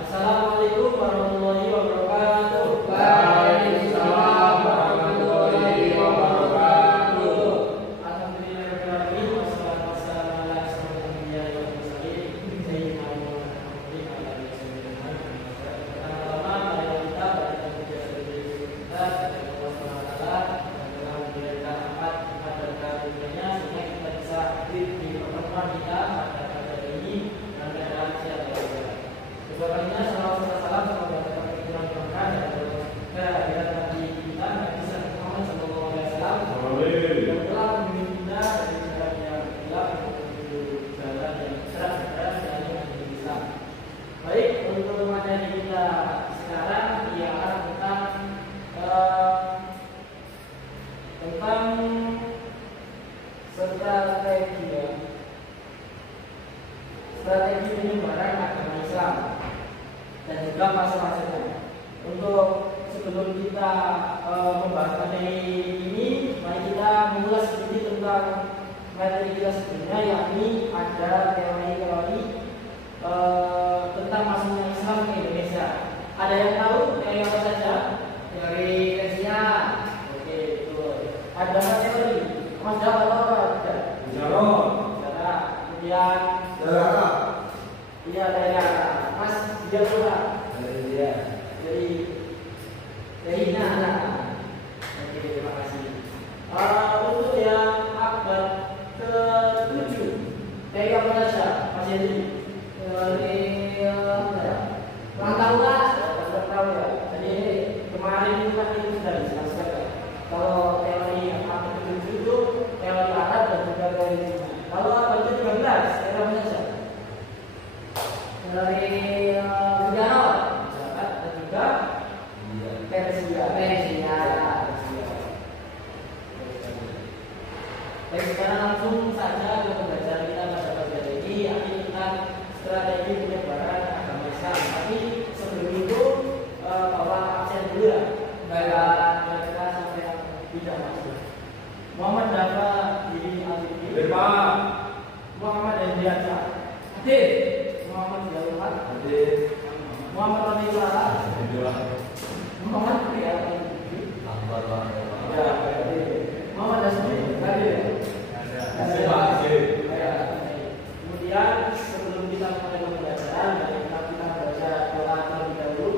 Assalamualaikum warahmatullahi wabarakatuh. Waalaikumsalam warahmatullahi wabarakatuh. Alhamdulillahirrahmanirrahim. Wassalatu wassalamu ala asyrofil anbiya'i wal mursalin sayyidina Muhammadin wa ala alihi wasallam. Pertama-tama marilah kita bacakan puja syukur kita kepada Allah Subhanahu wa taala yang telah memberikan rahmat kepada karunia-Nya sehingga kita bisa hadir di pertemuan kita pada ini dan keadaan sehat walafiat. Sebelumnya salam semoga tetap diterima berkah dan kehadiran Nabi kita Nabi Muhammad sallallahu alaihi wasallam yang telah membimbing kita dari jalan yang gelap menuju jalan yang terang dan yang bisa. Baik, untuk materi kita sekarang ialah tentang strategi penyebaran agama Islam dan juga fase-fasenya. Untuk sebelum kita membahas materi ini, mari kita mengulas sedikit tentang materi kita sebelumnya, yakni ada teori-teori tentang masuknya Islam ke Indonesia. Ada yang tahu teori apa saja? Teori Persia. Oke, betul. Ada teori Mas Jawa atau apa? Ada. Kemudian iya daerah Mas dia pula dari Nana. Oke, terima kasih. Untuk yang abad ke-7 dari apa saja Mas Yedi? Dari ulang tahun lah. Ya. Jadi kemarin itu kan itu sudah dijelaskan ya. Kalau teori abad ke-7 itu teori Arab dan juga teori Cina. Kalau abad ke-13 teori apa saja? Dari Gujarat dan juga Persia. Baik, sekarang langsung saja ke pembelajaran kita pada pagi hari ini, yakni tentang strategi penyebaran agama Islam. Tapi sebelum itu bawa absen dulu ya. Baik, kita sampai yang tidak masuk. Muhammad Dafa diri Al-Fitri. Muhammad Endriaca. Hadir. Muhammad Jalumat. Hadir. Muhammad Rabiullah. Muhammad Priya. Ya, Muhammad Dasmi. Hadir. Kemudian sebelum kita mulai pembelajaran, kita baca doa terlebih dahulu.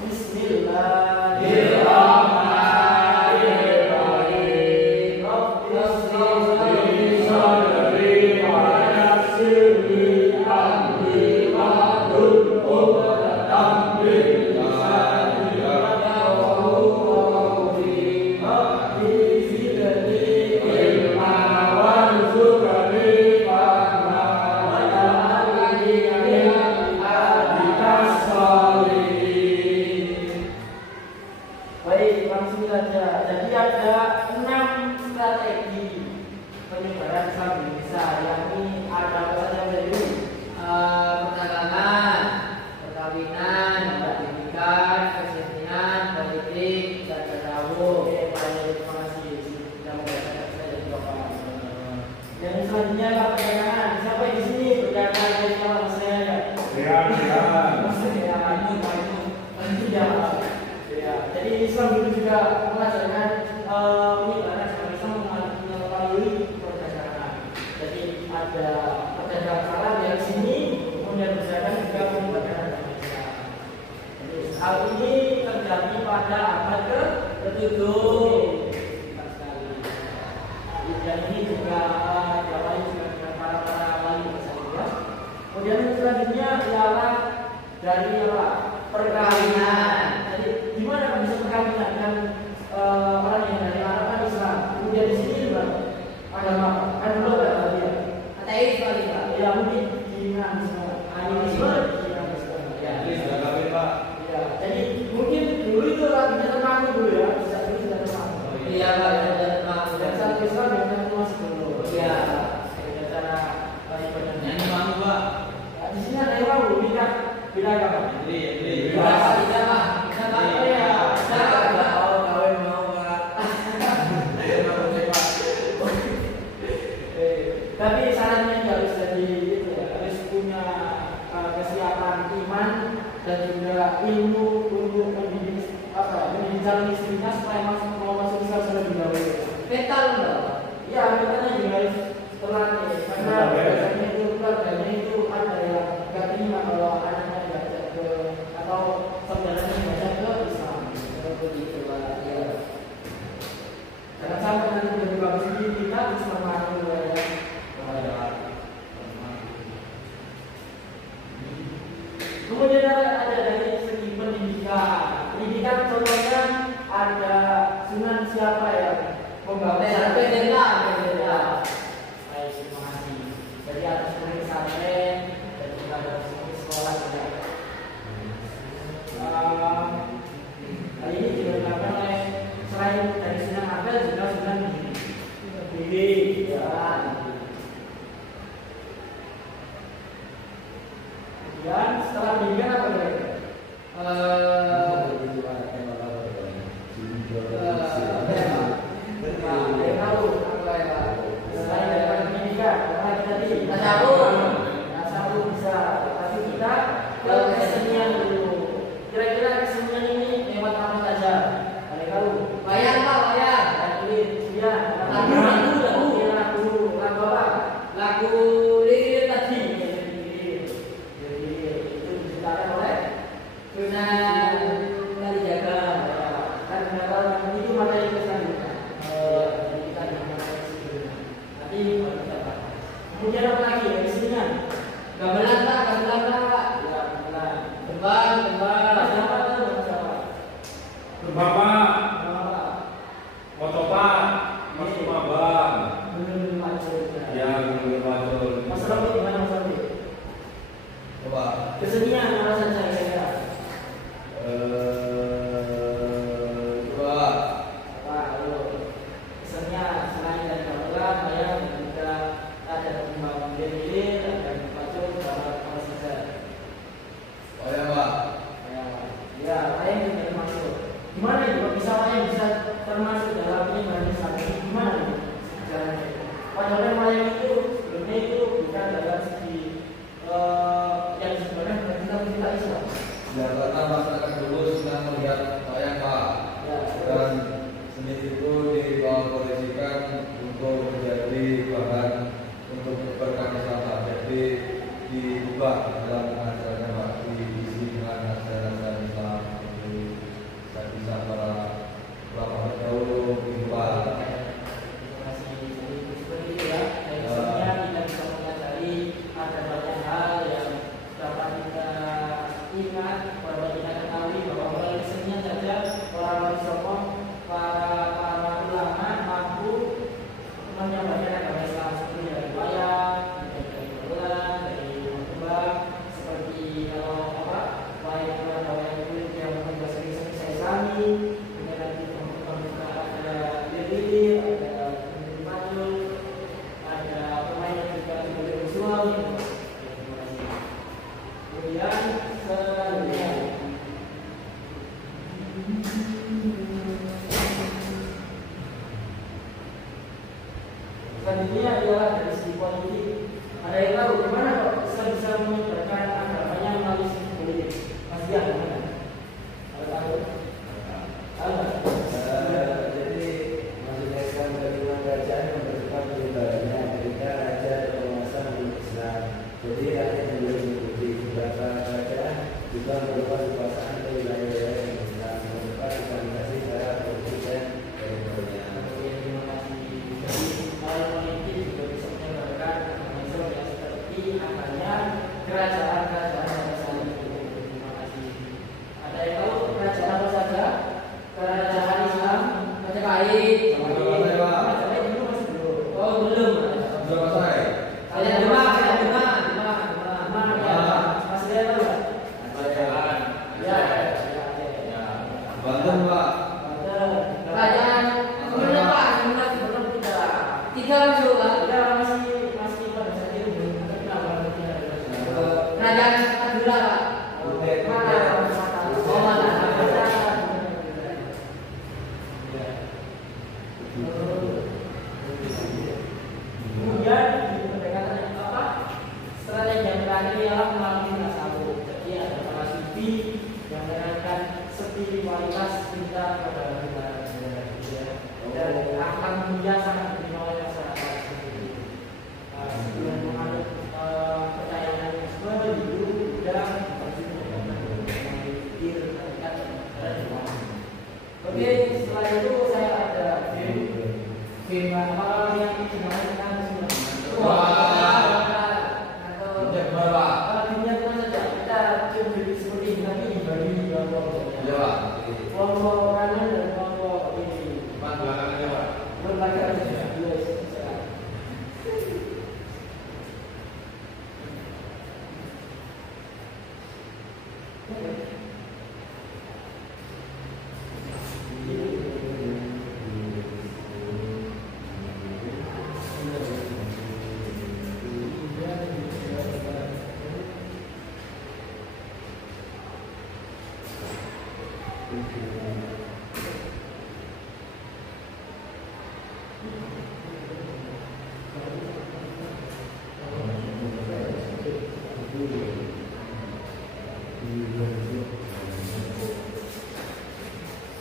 Bismillahirrahmanirrahim. Rabbil sadri sadri wa yassirli amri wahlul 'uqdatam min lisani yafqahu qawli. Rabbi zidni ilma warzuqni fahma waj'alni min ibadika sholihin. Baik, langsung saja. Jadi ada 6 strategi penyebaran Islam di Indonesia, yakni ada apa saja dari Perdagangan, perkawinan, pendidikan, kesenian, politik, dan tasawuf. Oke, baik, terima kasih sudah membacakan saya dan Bapak. Yang selanjutnya adalah perdagangan. Siapa di sini berdagang dari kalau saya ya? Ya. Jadi Islam itu juga mengajarkan penyebaran agama Islam melalui perdagangan. Jadi ada perdagangan halal dari sini, kemudian perdagangan juga penyebaran agama Islam. Jadi hal ini terjadi pada abad ke-7. Dan ini juga diawali juga dengan para wali bersahabat. Kemudian yang selanjutnya ialah dari apa? Perkawinan. Jadi gimana bisa perkawinan dengan orang yang dari Arab kan Islam? Kemudian di sini juga agama apa? Kan dulu ada dia. Ateis kali Pak. Ya mungkin Islam. Islam. Ya. Ya. Jadi mungkin dulu itu lagi terpaku dulu ya. Bisa dulu sudah terpaku. Iya Pak, Dan saat Islam yang masih dulu. Iya. Cara ibadahnya. Yang imam Pak. Di sini ada yang mau beda agama. Bisa Pak. Bisa Pak. Iya. Kawin mau Pak. Tapi sarannya nggak harus jadi itu ya, harus punya kesiapan kesiapan iman dan juga ilmu untuk mendidik calon istrinya supaya mau masuk Islam terlebih dahulu. Mental enggak? Iya, mentalnya juga harus terlatih karena biasanya itu keluarganya itu ada yang nggak terima kalau anaknya diajak ke atau saudaranya diajak ke Islam. Begitu Pak. Ya. Jangan sampai nanti dari bagus kita bisa mati ya. Kemudian ada dari segi pendidikan. Pendidikan contohnya ada sunan siapa ya? Pembawa Pendeta. Baik, terima kasih. Jadi ada sunan pesantren dan juga ada sunan sekolah juga. Hal ini juga dilakukan oleh selain dari sunan Ampel juga sunan Bibi. Kemudian setelah pendidikan apa lagi? Selain dari pendidikan, apa tadi? Tasawuf bisa, tapi kita ke kesenian dulu. Kira-kira kesenian ini lewat apa saja? Ada tahu? Wayang Pak, wayang. Kulit, ya. Lagu apa? Lagu lirik tadi. Jadi itu diciptakan oleh Sunan Kalijaga. kan kalau itu materi keselanjutnya. Jadi kita nanti kita bahas. Kemudian apa lagi ya kesenian? Gamelan Pak, gamelan Pak. Ya, benar. Tembang. Siapa tuh? Siapa? Bapak, Motopak, Mas Kumabang, Belum masuk. yang berbatul. Mas Robi gimana Mas Robi? Coba. Kesenian apa saja kira-kira? Coba. Lalu kesenian selain dari gamelan, wayang dan juga ada pembangunan diri, ada bacul, apa saja. Wayang Pak. Ya, wayang juga termasuk. Gimana itu? Bisa wayang bisa termasuk dalam ini dari satu gimana? Caranya? Padahal wayang itu sebelumnya itu bukan dalam segi yang sebenarnya kita Islam. Ya, karena masyarakat dulu sedang melihat wayang Pak. Ya, Dan seni itu diproyeksikan untuk menjadi bahan untuk berkarya Islam. Jadi diubah dalam ajaran Pak, diisi dengan ajaran Islam. Jadi saya bisa para ulama terdahulu diubah. Seperti itu ya. Dari kesenian kita bisa mempelajari ada banyak hal yang dapat kita ingat, dapat kita ketahui bahwa melalui kesenian saja orang-orang Sokong, para ulama mampu menyampaikan agama Islam seperti dari wayang, dari gamelan, dari tembang, seperti kalau wayang kulit yang bahasa Indonesia Islami, kemudian nanti juga ada lirik, ada pacul, ada pemain yang juga sebagai visual. Kemudian selanjutnya adalah dari segi politik. Ada yang tahu gimana kok bisa menyebarkan agamanya melalui segi politik? Mas Dian, gimana? Ada tahu? Jadi maksudnya Islam bagaimana kerajaan mempercepat penyebarannya ketika raja dan penguasa meluk Islam. Jadi rakyat yang boleh mengikuti beberapa kerajaan juga berupa kekuasaan ke wilayah-wilayah yang Islam, berupa diskriminasi secara politik dan teritorial. Terima kasih. Jadi melalui politik juga bisa menyebarkan agama Islam yang seperti adanya kerajaan-kerajaan yang saling itu. Terima kasih. Ada yang tahu kerajaan apa saja? Kerajaan Islam, Majapahit. Majapahit dulu masih belum. Oh, belum. Sudah selesai. Kalian Demak. Mana ya? Mas Ria tahu nggak? Ya. Banten Pak. Kerajaan sebenarnya Pak, Belum tidak. tiga masuk Pak. Ya masih pada saat itu belum kenal banget tidak ada. Kerajaan kelompok kanan dan kelompok ini. Depan belakang aja Pak. Berlagak aja. Yes.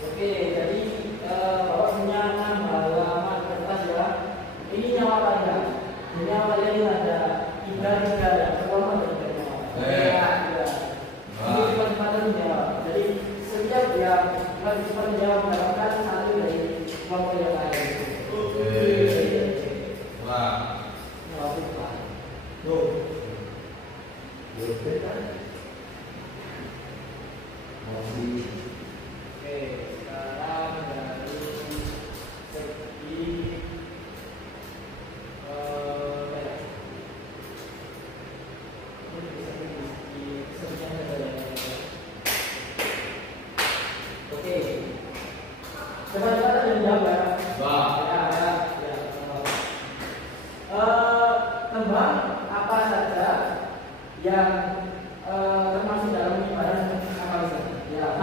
Oke, jadi Bapak punya 6 halaman kertas ya. Ini nyawarannya. Ini awalnya ini ada 3 yang pertama dan kedua. Ya. Ini cepat-cepatan menjawab. Jadi setiap yang cepat menjawab mendapatkan 1 dari kelompok yang lain. Wah. Oke, sekarang dari segi oke, cepat-cepat ada yang jawab ya. Wah. Tembang apa saja yang termasuk dalam penyimpanan apa saja? Ya,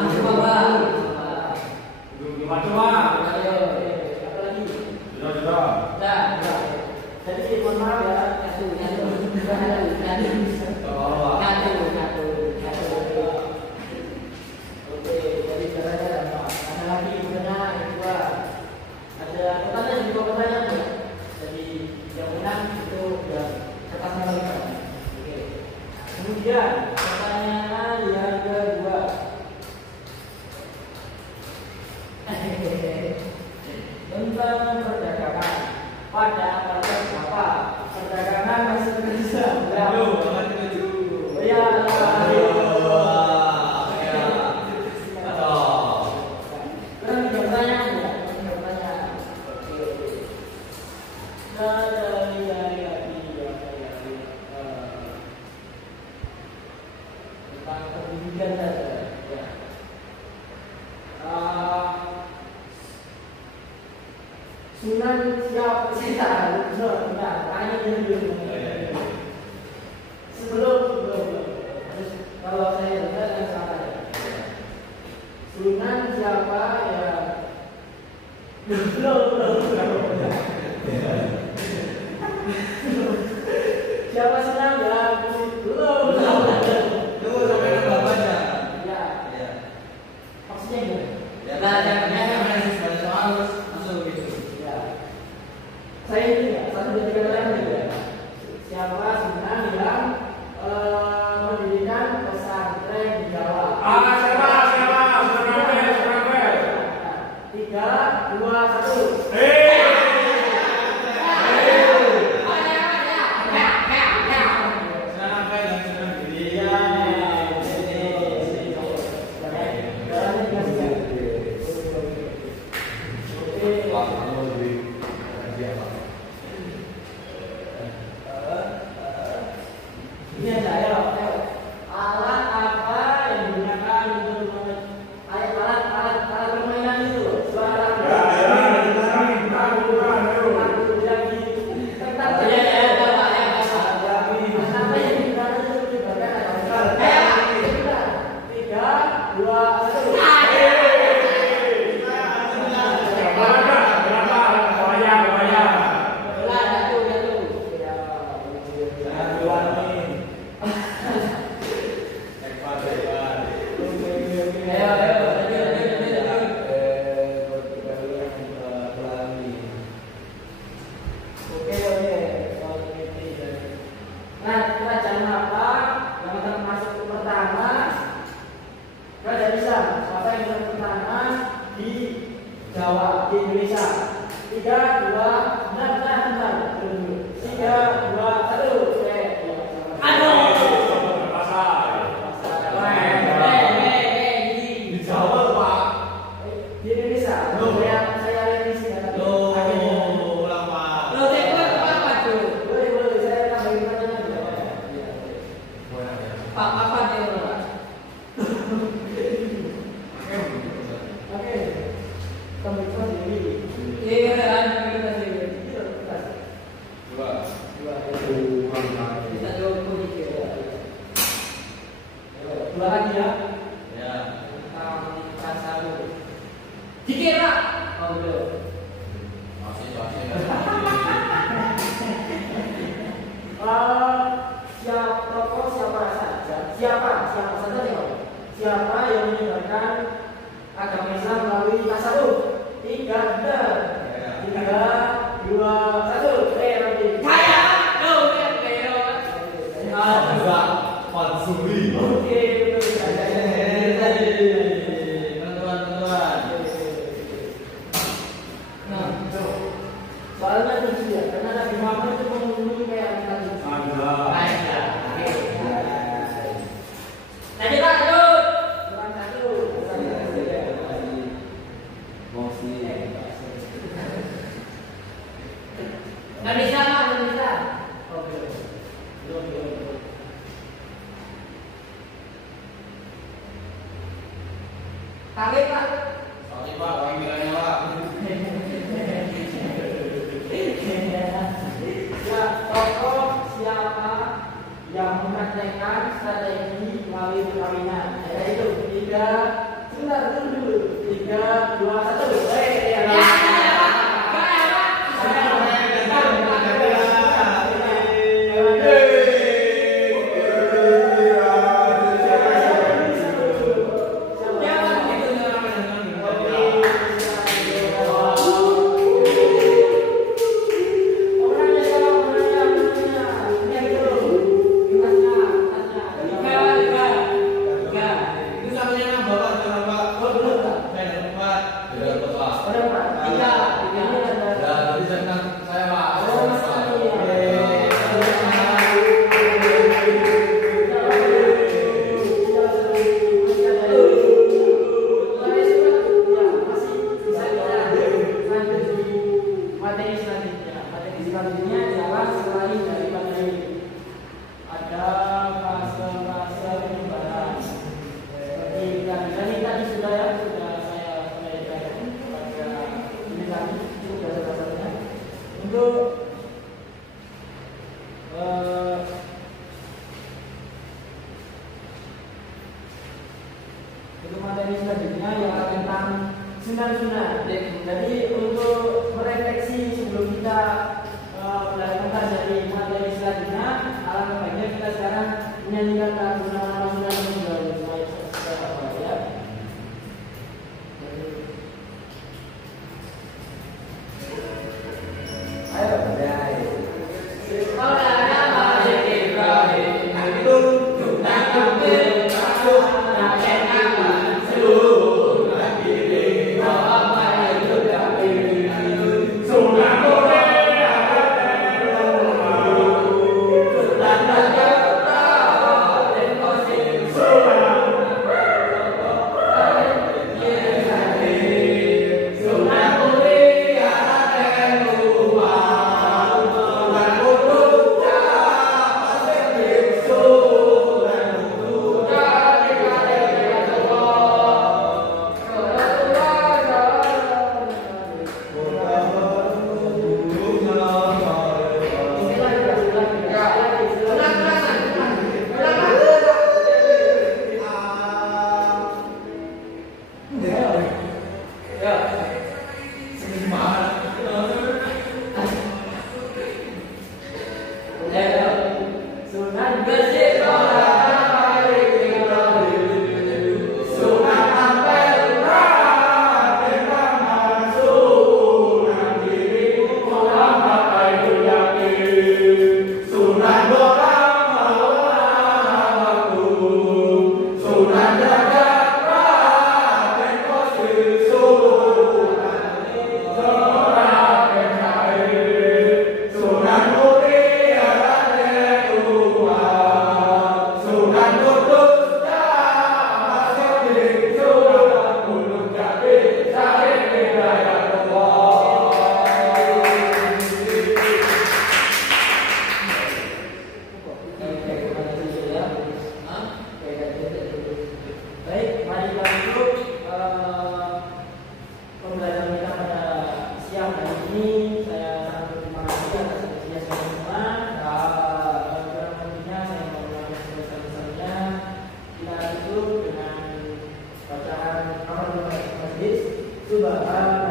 Macam Ayo, apa lagi? Sudah. Nah, jadi mohon maaf ya, Oke, jadi caranya ada apa? Ada lagi sebenarnya yang kedua. Ada pertanyaan juga pertanyaan ya. Jadi yang menang itu ya kertasnya lagi. Oke. Kemudian pertanyaan yang kedua. Tentang perdagangan pada abad berapa? Perdagangan masih bisa. Aduh, banget itu. Oh ya, Kurang 3 pertanyaan ya? 3 pertanyaan. Oke. Tentang pendidikan saja. Ya. Sunan siapa sih? Tanya dulu. Sebelum harus kalau saya dengar yang salah ya. Sunan siapa ya? Belum. Siapa Sunan ya? Belum. Tunggu sampai ada bapaknya. Ya. Ya. Maksudnya gimana? Ya, jangan masih sebagai soal terus masuk gitu. Ya. Saya ini ya, 1, 2, 3 lain gitu ya. Siapa Sunan yang mendirikan pesantren di Jawa? Siapa? 3, 2, 1. Pak, kamu lebih siapa? Ini ada ya, alat apa yang digunakan untuk alat permainan itu? Suara Jawa di Indonesia. 3, 2, bentar. 3, 2, 1. Pasar. Di Jawa, Pak. Oke. Teman-teman ini. Iya kan, kita sih. Dua. Kita dua puluh tiga. Dua lagi ya. Ya. Tentang satu. Dikira. Oh belum. Masih. Siapa saja nih, siapa yang menyebarkan agama Islam melalui tasawuf? 3, benar. 3, 2, 1. Nanti. Saya. Oh, lihat Leo. Fatsuli. Oke, betul. Teman-teman. Nah, soalnya itu ya, karena Nabi Muhammad itu membunuh kayak tadi. Nah kita lanjut. Kurang satu. Nggak bisa mah, nggak bisa. Oke. Belum. Kaget pak. Sorry Pak, orang bilangnya Pak. Ya, tokoh siapa yang mempraktekkan strategi melalui perkawinan? Yaitu 3, sebentar dulu. 3, 2, 1. Itu satunya nama Bapak dengan Pak. Saya dan Pak. Tidak Pak. Tiga. Ini ada. Ya, tadi saya kan saya Pak. Materi selanjutnya adalah selain dari materi ada fase-fase penyebaran. Seperti tadi sudah saya sampaikan pada ini tadi sudah dasarnya untuk materi selanjutnya yang tentang sunnah-sunnah. Jadi untuk merefleksi sebelum kita melakukan dari materi selanjutnya, alangkah baiknya kita sekarang menyanyikan lagu sunnah-sunnah supaya apa ya. Ayo, Sudah kita tutup pembelajaran kita pada siang hari ini. Saya sangat berterima kasih atas kerja saya semua. Kurang lebihnya saya mau mengucapkan sebesar-besarnya. Kita tutup dengan bacaan Al-Quran Majlis. Subhanallah.